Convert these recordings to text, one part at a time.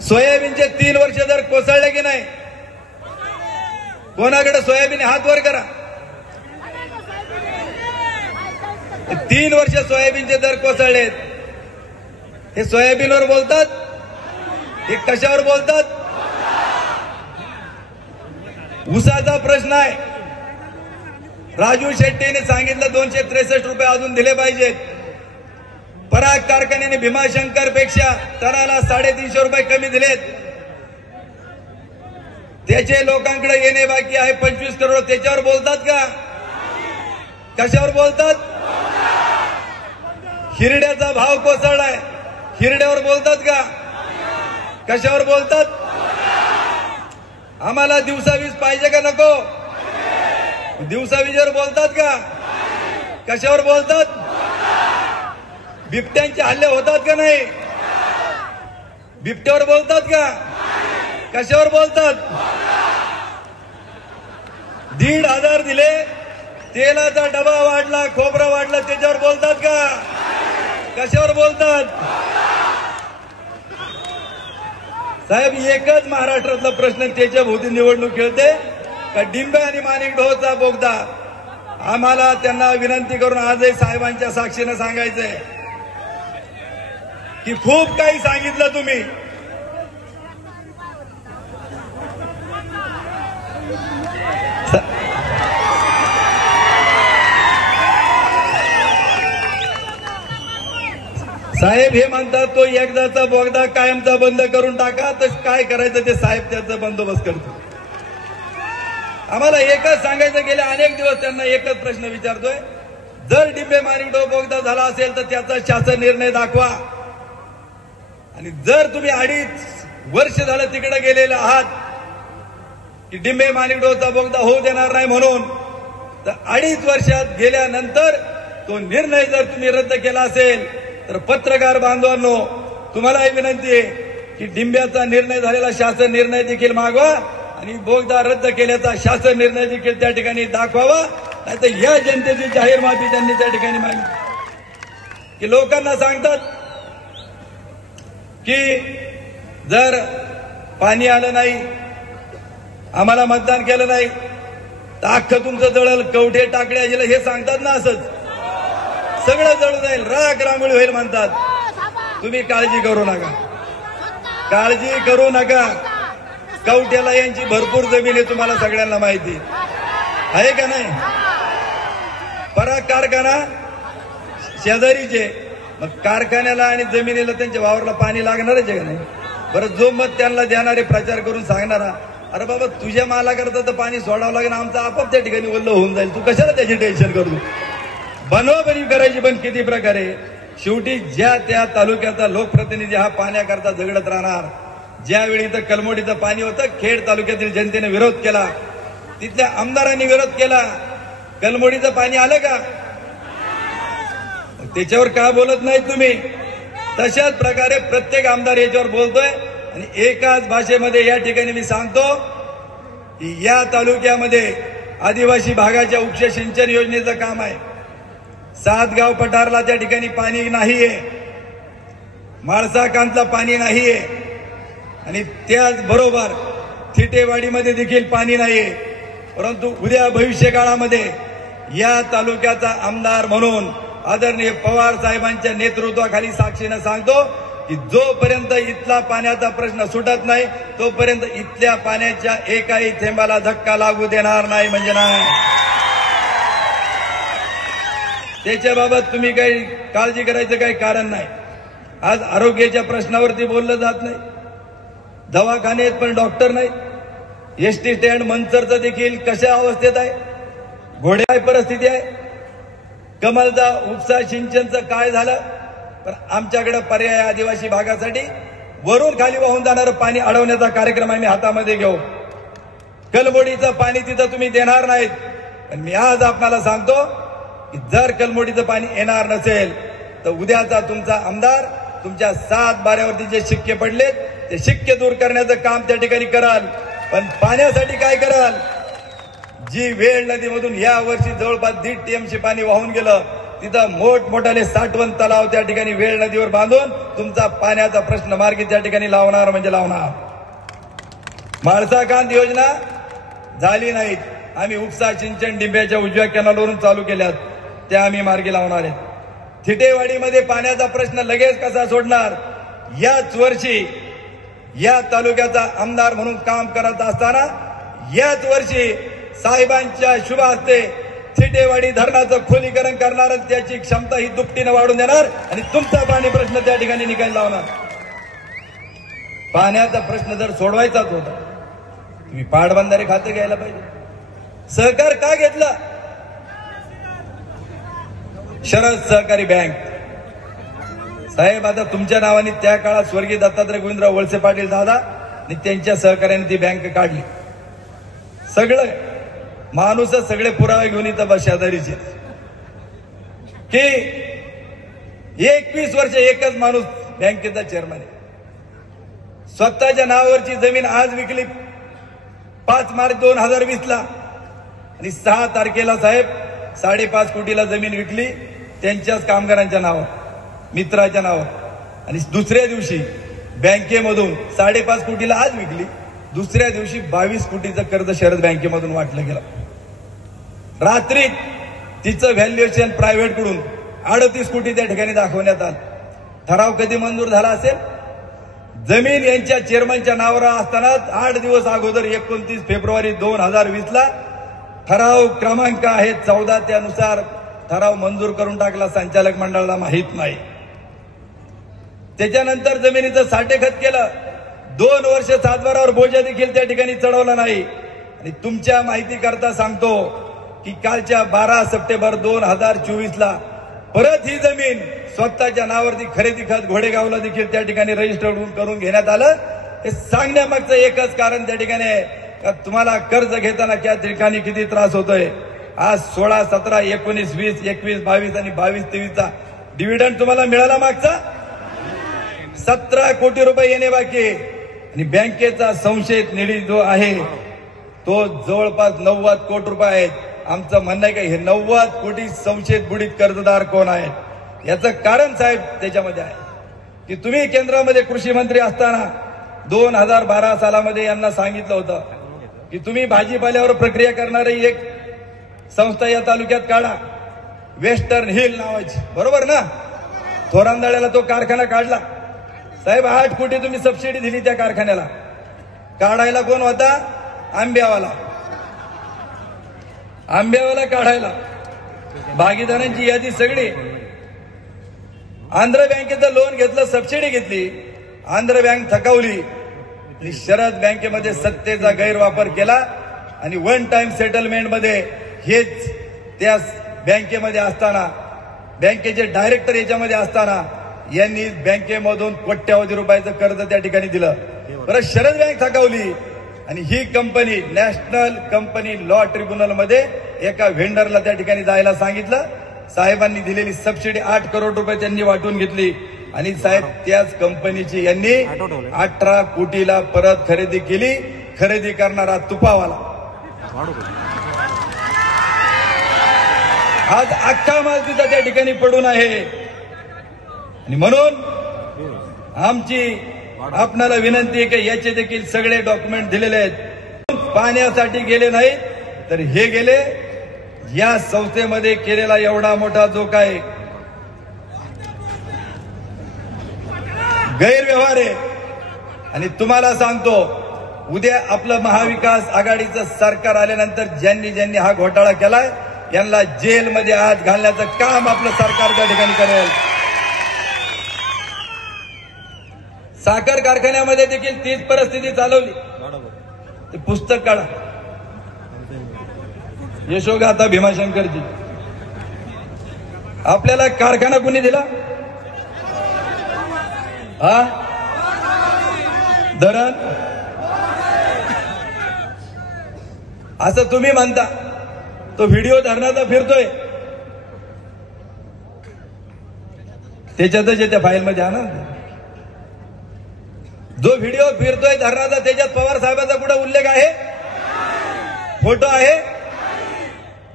सोयाबीनचे 3 वर्ष जर कोसळले की नाही, कोणाकडे सोयाबीन हात वर करा. 3 वर्ष सोयाबीनचे दर कोसळलेत. हे सोयाबीनवर बोलतात, हे कशावर बोलतात? ऊसाचा प्रश्न आहे. राजू शेट्टीने सांगितलं 263 रुपये अजून दिले पाहिजेत. पराग कारखान्याने भीमाशंकर पेक्षा टनाला 350 रुपये कमी दिलेत. त्याचे लोकांकडे येणे बाकी आहे 25 करोड. त्याच्यावर बोलतात का? कशावर बोलतात? हिरड्याचा भाव कोसळलाय, हिरड्यावर बोलतात का? कशावर बोलतात? आम्हाला दिवसावीज पाहिजे का नको? दिवसावीजवर बोलतात का? कशावर बोलतात? बिबट्यांचे हल्ले होतात का नाही? बिबट्यावर बोलतात का? कशावर बोलतात? 1,500 दिले, तेलाचा डबा वाढला, खोबरं वाढलं, त्याच्यावर बोलतात का? कशावर बोलतात? साहेब, एकच महाराष्ट्रातला प्रश्न त्याच्या भोवती निवडणूक खेळते का डिंबे आणि माणिकडोहचा बोगदा. आम्हाला त्यांना विनंती करून आजही साहेबांच्या साक्षीने सांगायचंय की खूप काही सांगितलं तुम्ही. साहेब हे म्हणतात तो एकदाचा बोगदा कायमचा बंद करून टाका, तर काय करायचं ते साहेब त्याचा बंदोबस्त करतो. आम्हाला एकच सांगायचं, गेले अनेक दिवस त्यांना एकच प्रश्न विचारतोय, जर डिंबे माणिकडोह बोगदा झाला असेल तर त्याचा शासन निर्णय दाखवा. आणि जर तुम्ही 2.5 वर्ष झालं तिकडे गेलेले आहात की डिंबे माणिकडोहचा बोगदा होऊ देणार नाही म्हणून, तर 2.5 वर्षात गेल्यानंतर तो निर्णय जर तुम्ही रद्द केला असेल तर पत्रकार बांधवांनो, तुम्हालाही विनंती आहे की डिंब्याचा निर्णय झालेला शासन निर्णय देखील मागवा आणि बोगदा रद्द केल्याचा शासन निर्णय देखील त्या ठिकाणी दाखवावा. नाहीतर या जनतेची जाहीर माफी त्यांनी त्या ठिकाणी मागितली की लोकांना सांगतात की जर पाणी आलं नाही, आम्हाला मतदान केलं नाही तर अख्खं तुमचं जळल, कवठे टाकड्या हे सांगतात ना, असंच सगळं जळून जाईल, राख रांगोळी होईल म्हणतात. तुम्ही काळजी करू नका, काळजी करू नका. कवठ्याला यांची भरपूर जमीन आहे, तुम्हाला सगळ्यांना माहिती आहे का नाही? पराग कारखाना शेजारीचे, मग कारखान्याला आणि जमिनीला त्यांच्या वावरला पाणी लागणारच आहे का नाही? बरं, जो मत त्यांना देणारे प्रचार करून सांगणारा, अरे बाबा तुझ्या माला करता तर पाणी सोडावं लागेल, आमचं आपोआप त्या ठिकाणी ओल्लं होऊन जाईल, तू कशाला त्याची टेन्शन करू? बनवाबनी करायची पण किती प्रकारे. शेवटी ज्या त्या तालुक्याचा लोकप्रतिनिधी हा पाण्याकरता झगडत राहणार. ज्यावेळी इथं कलमोडीचं पाणी होतं, खेड तालुक्यातील जनतेने विरोध केला, तिथल्या आमदारांनी विरोध केला. कलमोडीचं पाणी आलं का? त्याच्यावर का बोलत नाही तुम्ही? तशाच प्रकारे प्रत्येक आमदार याच्यावर बोलतोय आणि एकाच भाषेमध्ये या ठिकाणी मी सांगतो की या तालुक्यामध्ये आदिवासी भागाच्या उपसा सिंचन योजनेचं काम आहे. 7 गाव पठारला त्या ठिकाणी पाणी नाहीये, माळसाकांतला पाणी नाहीये आणि त्याचबरोबर थिटेवाडीमध्ये देखील पाणी नाहीये. परंतु उद्या भविष्य काळामध्ये या तालुक्याचा आमदार म्हणून आदरणीय पवार साहेबांच्या नेतृत्वाखाली साक्षीनं सांगतो की जोपर्यंत इथला पाण्याचा प्रश्न सुटत नाही तोपर्यंत इथल्या पाण्याच्या एकाही थेंबाला धक्का लागू देणार नाही म्हणजे नाही. त्याच्याबाबत तुम्ही काही काळजी करायचं काही कारण नाही. आज आरोग्याच्या प्रश्नावरती बोललं जात नाही, दवाखान्यात पण डॉक्टर नाही, एसटी स्टँड मंचरचं देखील कशा अवस्थेत आहे, घोड्या परिस्थिती आहे. कमलचा उपसा सिंचनचं काय झालं? पण आमच्याकडे पर्याय आदिवासी भागासाठी वरून खाली वाहून जाणारं पाणी अडवण्याचा कार्यक्रम आम्ही हातामध्ये घेऊ. कलमोडीचं पाणी तिथं तुम्ही देणार नाहीत, पण मी आज आपल्याला सांगतो की जर कलमोडीचं पाणी येणार नसेल तर उद्याचा तुमचा आमदार तुमच्या 7 बाऱ्यावरती जे शिक्के पडलेत ते शिक्के दूर करण्याचं काम त्या ठिकाणी कराल. पण पाण्यासाठी काय कराल? जी वेळ नदीमधून या वर्षी जवळपास 1.5 TMC पाणी वाहून गेलं, तिथं मोठमोठाले साठवण तलाव त्या ठिकाणी वेळ नदीवर बांधून तुमचा पाण्याचा प्रश्न मार्गी त्या ठिकाणी लावणार म्हणजे लावणार. म्हाळसाकांत योजना झाली नाहीत, आम्ही उपसा सिंचन डिंब्याच्या उजव्या कॅनलवरून चालू केल्यात, त्या आम्ही मार्गी लावणार आहेत. थिटेवाडीमध्ये पाण्याचा प्रश्न लगेच कसा सोडणार. याच वर्षी या तालुक्याचा आमदार म्हणून काम करत असताना याच वर्षी साहेबांच्या शुभ हस्ते थिटेवाडी धरणाचं खोलीकरण करणार, त्याची क्षमता ही दुपटीने वाढून देणार आणि तुमचा पाणी प्रश्न त्या ठिकाणी निकाल लावणार. पाण्याचा प्रश्न जर सोडवायचाच होता तुम्ही पाटबंधारे खाते घ्यायला पाहिजे. सहकार का घेतलं. शरद सहकारी बँक साहेब, आता तुमच्या नावाने त्या काळात स्वर्गीय दत्तात्रय गोविंदराव वळसे पाटील दादा आणि त्यांच्या सहकार्याने ती बँक काढली. सगळं माणूसच सगळे पुरावे घेऊन इथं शेजारीचे की 21 वर्ष एकच माणूस बँकेचा चेअरमन आहे. स्वतःच्या नावावरची जमीन आज विकली 5 मार्च 2020 आणि 6 तारखेला साहेब 5.5 कोटीला जमीन विकली त्यांच्याच कामगारांच्या नावावर, मित्राच्या नावावर. आणि दुसऱ्या दिवशी बँकेमधून 5.5 कोटीला आज विकली, दुसऱ्या दिवशी 22 कोटीचं कर्ज शरद बँकेमधून वाटलं गेलं. रात्री तिचं व्हॅल्युएशन प्रायव्हेट कडून 38 कोटी त्या ठिकाणी दाखवण्यात आलं. ठराव कधी मंजूर झाला असेल. जमीन यांच्या चेअरमनच्या नावावर असताना 8 दिवस अगोदर 29 फेब्रुवारी 2020 ठराव क्रमांक आहे 14, त्यानुसार ठराव मंजूर करून टाकला. संचालक मंडळाला माहित नाही. त्याच्यानंतर जमिनीचं साठेखत केलं. 2 वर्ष सातबारावर बोजा देखील त्या ठिकाणी चढवला नाही. आणि तुमच्या माहिती करता सांगतो की कालच्या 12 सप्टेंबर 2024 परत ही जमीन स्वतःच्या नावावरती खरेदी खत घोडेगावला देखील त्या ठिकाणी रजिस्टर करून घेण्यात आलं. हे सांगण्यामागचं एकच कारण त्या ठिकाणी आहे का तुम्हाला कर्ज घेताना त्या ठिकाणी किती त्रास होतोय. आज 16, 17, 19, 20, 21, 22 आणि 22-23 डिव्हिडंड तुम्हाला मिळाला. मागचा 17 कोटी रुपये येणे बाकी. आणि बँकेचा संशयित निधी जो आहे तो जवळपास 90 कोटी रुपये आहेत. आमचं म्हणणं आहे का हे 90 कोटी संशयित बुडीत कर्जदार कोण आहेत. याचं कारण साहेब त्याच्यामध्ये आहे की तुम्ही केंद्रामध्ये कृषी मंत्री असताना 2012 सालामध्ये यांना सांगितलं होतं की तुम्ही भाजीपाल्यावर प्रक्रिया करणारी एक संस्था या तालुक्यात काढा, वेस्टर्न हिल नावाची, बरोबर ना. थोरांदाळ्याला तो कारखाना काढला साहेब. 8 कोटी तुम्ही सबसिडी दिली त्या कारखान्याला. काढायला कोण होता. आंब्यावाला काढायला. भागीदारांची यादी सगळी. आंध्र बँकेचं लोन घेतलं, सबसिडी घेतली, आंध्र बँक थकवली आणि शरद बँकेमध्ये सत्तेचा गैरवापर केला आणि वन टाइम सेटलमेंट मध्ये हेच त्या बँकेमध्ये असताना बँकेचे डायरेक्टर याच्यामध्ये असताना यांनी बँकेमधून कोट्यावधी रुपयाचं कर्ज त्या ठिकाणी दिलं. परत शरद बँक थकवली आणि ही company National Company Law Tribunal मध्ये एका व्हेंडरला त्या ठिकाणी जायला सांगितलं. साहेबांनी दिलेली सबसिडी 8 करोड रुपये त्यांनी वाटून घेतली आणि साहेब त्याच कंपनीची यांनी 18 कोटीला परत खरेदी केली. खरेदी करणारा तुपावाला. आज अख्खा माल तिथं त्या ठिकाणी पडून आहे. आणि म्हणून आमची आपणाला विनंती आहे की याचे देखील सगळे डॉक्युमेंट दिलेले आहेत. पाण्यासाठी गेले नाही तर हे गेले या संस्थेमध्ये केलेला एवढा मोठा जो काय गैरव्यवहार आहे. आणि तुम्हाला सांगतो उद्या आपलं महाविकास आघाडीचं सरकार आल्यानंतर ज्यांनी ज्यांनी हा घोटाळा केलाय यांना जेलमध्ये आत घालण्याचं काम आपलं सरकार त्या ठिकाणी करेल. साखर कारखान्यामध्ये देखील तीच परिस्थिती चालवली. ते पुस्तक काढा यशोगाथा भीमाशंकरजी. आपल्याला कारखाना कुणी दिला. हा धरण असं तुम्ही म्हणता. तो व्हिडिओ धरणाचा फिरतोय त्याच्यातच त्या फाईलमध्ये आणा. जो व्हिडिओ फिरतोय धरणाचा त्याच्यात पवार साहेबांचा कुठं उल्लेख आहे. फोटो आहे.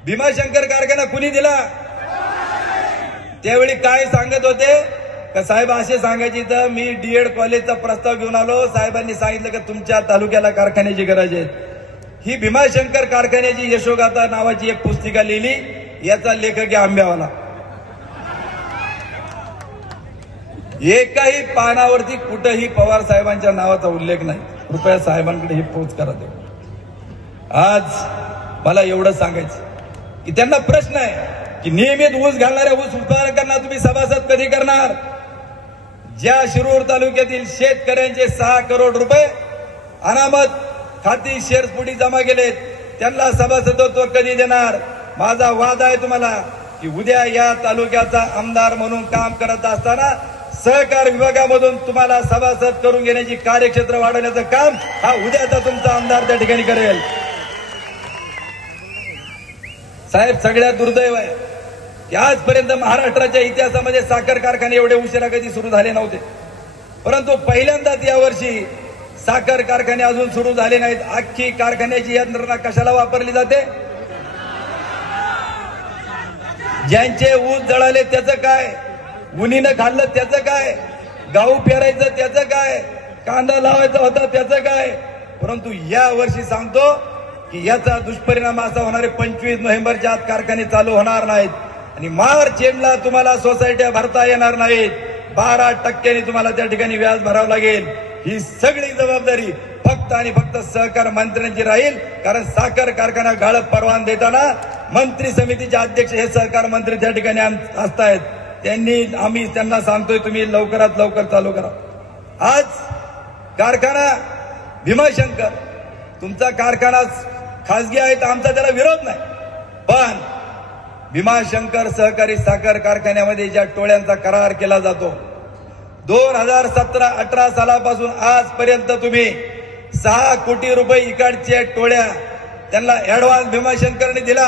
भीमाशंकर कारखाना कुणी दिला. त्यावेळी काय सांगत होते का साहेब असे सांगायचे तर मी डीएड कॉलेजचा प्रस्ताव घेऊन आलो, साहेबांनी सांगितलं की तुमच्या तालुक्याला कारखान्याची गरज आहे. ही भीमाशंकर कारखान्याची यशोगाथा नावाची एक पुस्तिका लिहिली, याचा लेखक आहे आंब्यावाला. एकाही पानावरती कुठेही पवार साहेबांच्या नावाचा उल्लेख नाही. कृपया साहेबांकडे हे पोच करा. आज मला एवढं सांगायचं की त्यांना प्रश्न आहे की नियमित ऊस घालणाऱ्या ऊस उत्पादकांना तुम्ही सभासद कधी करणार? ज्या शिरूर तालुक्यातील शेतकऱ्यांचे 6 करोड रुपये अनामत खाती शेअर्सपुढी जमा केलेत, त्यांना सभासदत्व कधी देणार? माझा वाद आहे तुम्हाला की उद्या या तालुक्याचा आमदार म्हणून काम करत असताना सहकार विभागामधून तुम्हाला सभासद करून घेण्याची कार्यक्षेत्र वाढवण्याचं काम हा उद्याचा तुमचा आमदार त्या ठिकाणी करेल. साहेब, सगळ्यात दुर्दैव आहे की आजपर्यंत महाराष्ट्राच्या इतिहासामध्ये साखर कारखाने एवढे उशिरा कधी सुरू झाले नव्हते, परंतु पहिल्यांदाच यावर्षी साखर कारखाने अजून सुरू झाले नाहीत. अख्खी कारखान्याची यंत्रणा कशाला वापरली जाते? ज्यांचे ऊस जळाले त्याचं काय? उन्हीनं खाल्लं त्याचं काय? गहू पेरायचं त्याचं काय? कांदा लावायचा होता त्याचं काय? परंतु या वर्षी सांगतो की याचा दुष्परिणाम असा होणार आहे, 25 नोव्हेंबरच्या आत कारखाने चालू होणार नाहीत आणि मार्च एंडला तुम्हाला सोसायट्या भरता येणार नाहीत. 12% तुम्हाला त्या ठिकाणी व्याज भरावं लागेल. ही सगळी जबाबदारी फक्त आणि फक्त सहकार मंत्र्यांची राहील, कारण साखर कारखाना गाळप परवान देताना मंत्री समितीचे अध्यक्ष हे सहकार मंत्री त्या ठिकाणी असतायत. आम्ही त्यांना सांगतोय तुम्ही लवकरात लवकर चालू करा. आज कारखाना भीमाशंकर तुमचा कारखाना खासगी आहे तर आमचा त्याला विरोध नाही, पण भीमाशंकर सहकारी साखर कारखान्यामध्ये ज्या टोळ्यांचा करार केला जातो 2017-18 सालापासून आजपर्यंत तुम्ही 6 कोटी रुपये इकडच्या टोळ्या त्यांना ऍडव्हान्स भीमाशंकरने दिला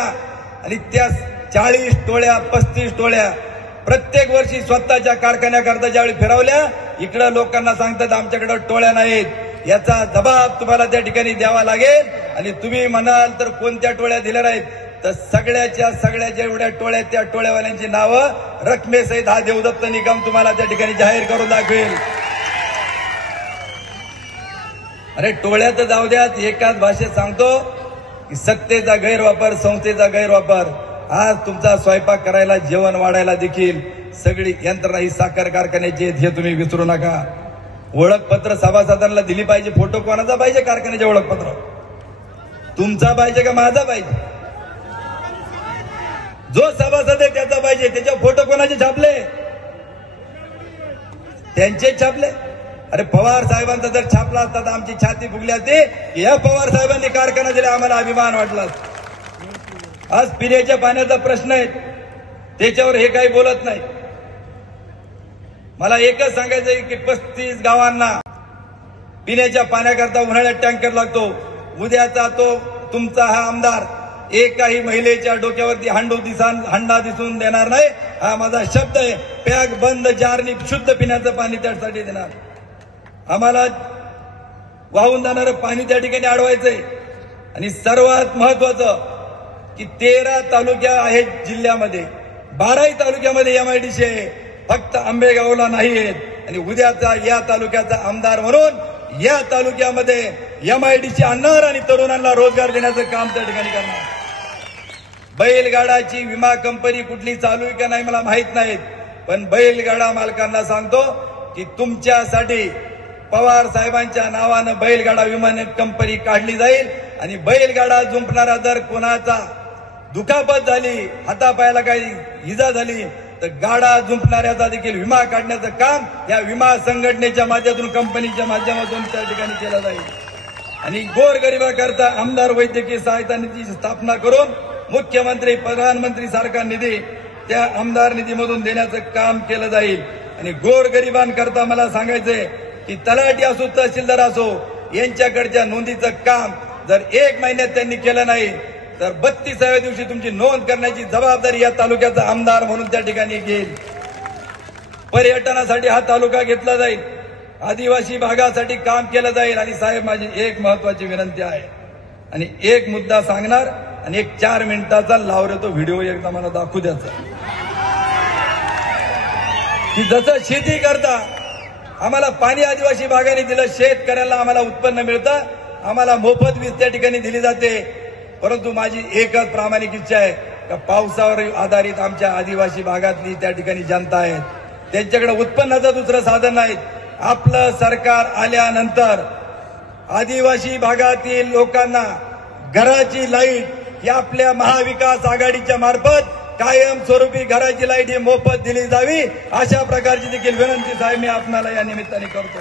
आणि त्या 40 टोळ्या 35 टोळ्या प्रत्येक वर्षी स्वतःच्या कारखान्याकरता ज्यावेळी फिरवल्या, इकडे लोकांना सांगतात आमच्याकडे टोळ्या नाहीत. याचा जबाब तुम्हाला त्या ठिकाणी द्यावा लागेल. आणि तुम्ही म्हणाल तर कोणत्या टोळ्या दिल्या नाहीत, तर सगळ्याच्या एवढ्या टोळ्या, त्या टोळ्यावाल्यांची नावं रकमेसहित हा देवदत्त निकम तुम्हाला त्या ठिकाणी जाहीर करून दाखवेल. अरे टोळ्या तर जाऊ द्यात, एकाच भाषेत सांगतो की सत्तेचा गैरवापर, संस्थेचा गैरवापर. आज तुमचा स्वयंपाक करायला, जेवण वाढायला देखील सगळी यंत्रणा ही साखर कारखान्याची हे तुम्ही विसरू नका. ओळखपत्र सभासदांना दिली पाहिजे. फोटो कोणाचा पाहिजे? कारखान्याचे ओळखपत्र तुमचा पाहिजे का माझा पाहिजे? जो सभासद आहे त्याचा पाहिजे. त्याच्या फोटो कोणाचे छापले? त्यांचे छापले. अरे पवार साहेबांचा जर छापला असता तर आमची छाती फुगली असती. या पवार साहेबांनी कारखाना दिला, आम्हाला अभिमान वाटला. आज पिण्याच्या पाण्याचा प्रश्न आहे, त्याच्यावर हे काही बोलत नाही. मला एकच सांगायचंय की 35 गावांना पिण्याच्या पाण्याकरता उन्हाळ्यात टँकर लागतो. उद्याचा तो तुमचा हा आमदार एकाही महिलेच्या डोक्यावरती हंडा दिसून देणार नाही. हा माझा शब्द आहे. पॅक बंद जारनी शुद्ध पिण्याचं पाणी त्यासाठी देणार. आम्हाला वाहून जाणारं पाणी त्या ठिकाणी अडवायचंय. आणि सर्वात महत्वाचं की 13 तालुक्या आहेत जिल्ह्यामध्ये, 12ही तालुक्यामध्ये एमआयडीसी आहे, फक्त आंबेगावला नाही आहेत. आणि उद्याचा या तालुक्याचा आमदार म्हणून या तालुक्यामध्ये एमआयडीसी आणणार आणि तरुणांना रोजगार देण्याचं काम त्या ठिकाणी करणार. बैलगाडाची विमा कंपनी कुठली चालू आहे का नाही मला माहित नाही, पण बैलगाडा मालकांना सांगतो की तुमच्यासाठी पवार साहेबांच्या नावानं बैलगाडा विमा कंपनी काढली जाईल. आणि बैलगाडा जुंपणारा जर कोणाचा दुखापत झाली, हातापायाला काही इजा झाली, तर गाडा जुंपणाऱ्याचा देखील विमा काढण्याचं काम या विमा संघटनेच्या माध्यमातून, कंपनीच्या माध्यमातून त्या ठिकाणी केलं जाईल. आणि गोरगरिबाकरता आमदार वैद्यकीय सहायता निधीची स्थापना करून मुख्यमंत्री प्रधानमंत्री सारखा निधी त्या आमदार निधीमधून देण्याचं काम केलं जाईल. आणि गोरगरिबांकरता मला सांगायचंय की तलाठी असो, तहसीलदार असो, यांच्याकडच्या नोंदीचं काम जर 1 महिन्यात त्यांनी केलं नाही तर 32व्या दिवशी तुमची नोंद करण्याची जबाबदारी या तालुक्याचा आमदार म्हणून त्या ठिकाणी घेईल. पर्यटनासाठी हा तालुका घेतला जाईल, आदिवासी भागासाठी काम केलं जाईल. आणि साहेब माझी एक महत्वाची विनंती आहे आणि एक मुद्दा सांगणार आणि एक 4 मिनिटाचा लावरे तो व्हिडिओ एकदा मला दाखवू द्यायचा. की जसं शेती करता आम्हाला पाणी आदिवासी भागाने दिलं, शेतकऱ्याला आम्हाला उत्पन्न मिळतं, आम्हाला मोफत वीज त्या ठिकाणी दिली जाते. परंतु माझी एकच प्रामाणिक इच्छा आहे का पावसावर आधारित आमच्या आदिवासी भागातली त्या ठिकाणी जनता आहे, त्यांच्याकडे उत्पन्नाचं दुसरं साधन नाही. आपलं सरकार आल्यानंतर आदिवासी भागातील लोकांना घराची लाईट ही आपल्या महाविकास आघाडीच्या मार्फत कायमस्वरूपी घराची लाईट ही मोफत दिली जावी, अशा प्रकारची देखील विनंती साहेब मी आपणाला या निमित्ताने करतो.